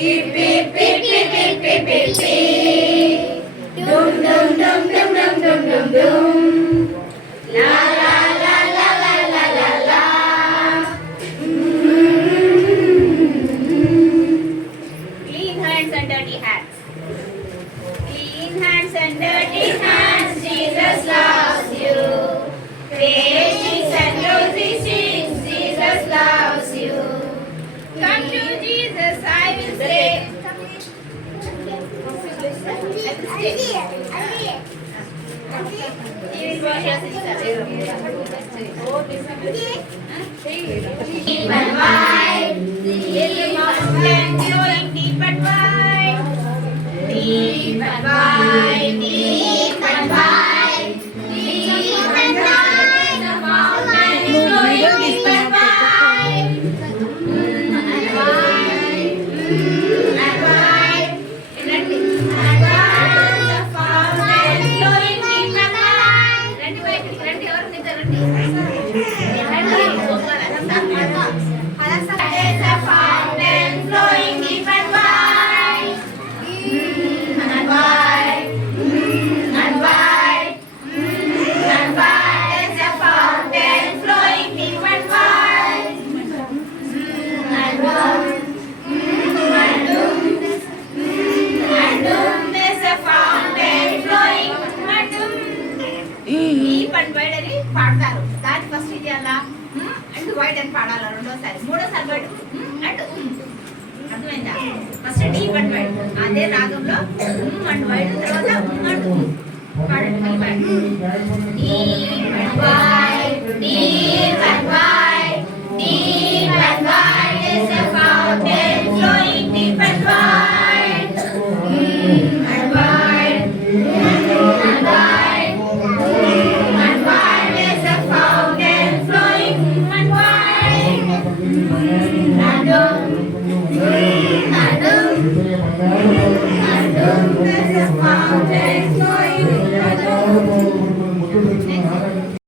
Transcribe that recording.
Beep beep beep beep beep beep beep beep. Dum dum dum dum dum dum dum dum. La la la la la la la la. Clean hands and dirty hands. Clean hands and dirty hands. Jesus loves you. Pale cheeks and rosy cheeks. Jesus loves you. Come to Jesus, I will say. Deep and wide, lily mountain flowing deep and wide, deep and wide, deep and wide, deep and wide. The mountain is flowing deep and wide, and wide, and wide, and wide. The fountain is flowing deep and wide. Ready, wait, ready, or ready. There's a fountain flowing deep and wide, and wide, and wide, and wide. There's a fountain flowing deep and wide, and dum, and dum, and dum. There's a fountain flowing and dum. Deep and wide అని పాడతారు. దాని first ఇది అలా and wide అని పాడాలి రెండోసారి. మూడోసారి wide and అర్థమైందా? ఫస్ట్ డీప్ అండ్ వైడ్ అదే రాగంలో అండ్ వైడ్ తర్వాత అండ్ పాడండి. Deep and wide, deep and wide, deep and wide is a fountain flowing deep and wide, and wide, and wide, and wide is a fountain flowing and wide, and dum, and dum, and dum. There's a fountain flowing and dum.